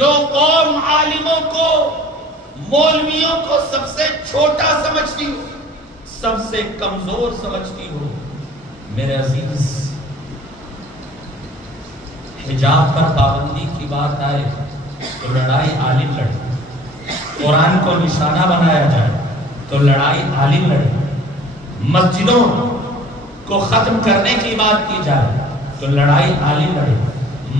جو قوم عالموں کو مولویوں کو سب سے چھوٹا سمجھتی ہو، سب سے کمزور سمجھتی ہو، میرے عزیز حجاب پر پابندی کی بات آئے تو لڑائی عالم لڑے، قرآن کو نشانہ بنایا جائے تو لڑائی عالم لڑے، مسجدوں کو ختم کرنے کی بات کی جائے تو لڑائی عالم لڑے،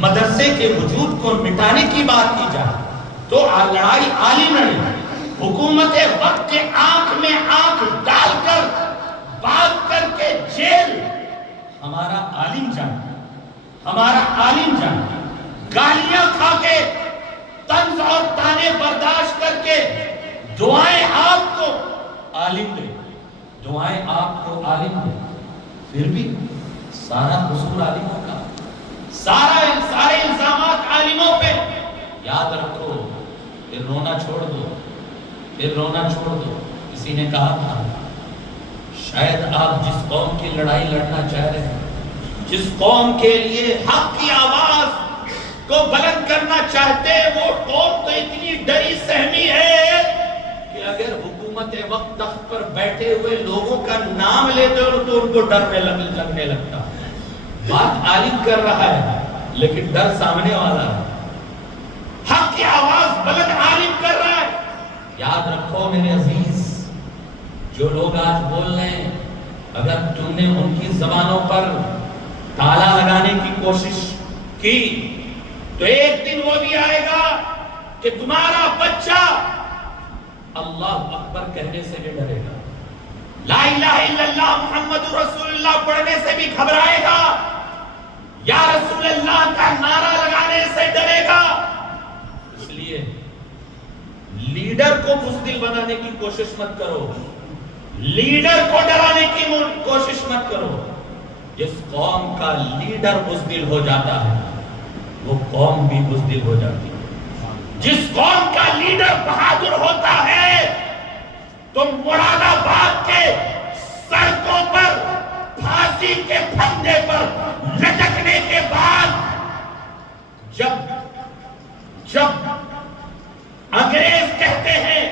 مدرسے کے وجود کو مٹانے کی بات کی جائے تو لڑائی عالم لڑے، حکومت وقت کے آنکھ میں آنکھ ڈال کر بات کر کے جیل ہمارا عالم جانا، ہمارا عالم جانا، گالیاں کھا کے طنز اور تانے برداشت کر کے دعائیں آپ کو عالم دے، دعائیں آپ کو عالم دے، پھر بھی سارا قصور عالموں کا، سارے الزامات عالموں پہ۔ یاد رکھو، پھر رونا چھوڑ دو، پھر رونا چھوڑ دو۔ کسی نے کہا تھا شاید آپ جس قوم کی لڑائی لڑنا چاہ رہے ہیں، جس قوم کے لیے حق کی آواز کو بلند کرنا چاہتے ہیں، وہ قوم تو اتنی ڈری سہمی ہے کہ اگر حکومت وقت تخت پر بیٹھے ہوئے لوگوں کا نام لیتے ہو تو ان کو ڈرنے لگتا۔ بات عالم کر رہا ہے لیکن ڈر سامنے والا ہے، حق کی آواز بلند عالم کر رہا ہے۔ یاد رکھو میرے عزیز، جو لوگ آج بول رہے ہیں، اگر تم نے ان کی زبانوں پر تالا لگانے کی کوشش کی تو ایک دن وہ بھی آئے گا کہ تمہارا بچہ اللہ اکبر کہنے سے بھی ڈرے گا، لا الہ الا اللہ محمد رسول اللہ پڑھنے سے بھی گھبرائے گا، یا رسول اللہ کا نعرہ لگانے سے ڈرے گا۔ اس لیے لیڈر کو بزدل بنانے کی کوشش مت کرو، لیڈر کو ڈرانے کی کوشش مت کرو۔ جس قوم کا لیڈر بزدل ہو جاتا ہے وہ قوم بھی بزدل ہو جاتی ہے۔ جس قوم کا لیڈر بہادر ہوتا ہے تو مراد آباد کے سڑکوں پر پھانسی کے پھندے پر لٹکنے کے بعد جب انگریز کہتے ہیں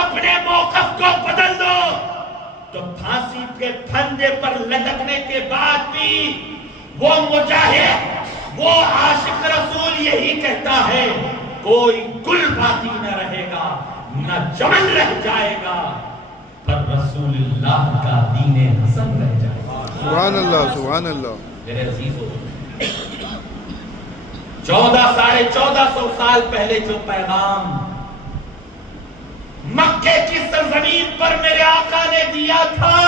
اپنے موقف کو بدل دو، تو پھانسی کے پھندے پر لٹکنے کے بعد بھی وہ مجاہد، وہ عاشق رسول یہی کہتا ہے کوئی گل باقی نہ رہے گا، نہ چمن رہ جائے گا، پر رسول اللہ کا دین حسن رہ جائے گا۔ سبحان اللہ، سبحان اللہ۔ میرے عزیزو، 1400 سال پہلے جو پیغام مکے کی سرزمین پر میرے آقا نے دیا تھا،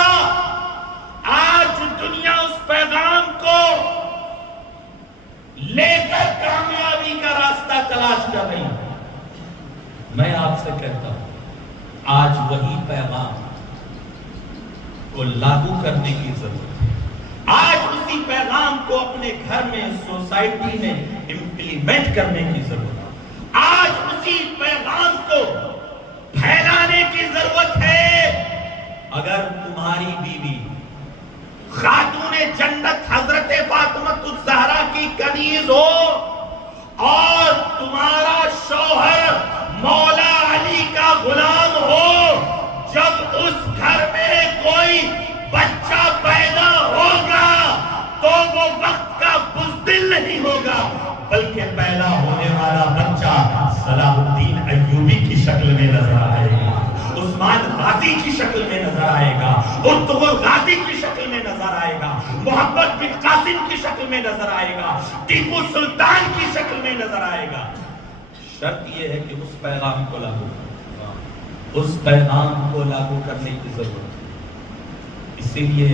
آج دنیا اس پیغام کو لے کر کامیابی کا راستہ تلاش کر رہی ہے۔ میں آپ سے کہتا ہوں آج وہی پیغام کو لاگو کرنے کی ضرورت ہے، آج اسی پیغام کو اپنے گھر میں، سوسائٹی میں امپلیمنٹ کرنے کی ضرورت ہے، آج اسی پیغام کو پھیلانے کی ضرورت ہے۔ اگر تمہاری بیوی خاتون جنت حضرت فاطمہ الزہرا کی کنیز ہو اور تمہارا شوہر مولا علی کا غلام ہو، جب اس گھر میں کوئی بچہ پیدا ہوگا تو وہ وقت کا بزدل نہیں ہوگا، بلکہ پیدا ہونے والا بچہ صلاح الدین ایوبی کی شکل میں نظر آئے گا، عثمان غازی کی شکل میں نظر آئے گا، ارطغرل غازی کی شکل میں نظر آئے گا، محمد بن قاسم کی شکل میں نظر آئے گا، ٹیپو سلطان کی شکل میں نظر آئے گا۔ شرط یہ ہے کہ اس پیغام کو لاگو کرنا، اس پیغام کو لاگو کرنے کی ضرورت ہے۔ اسی لیے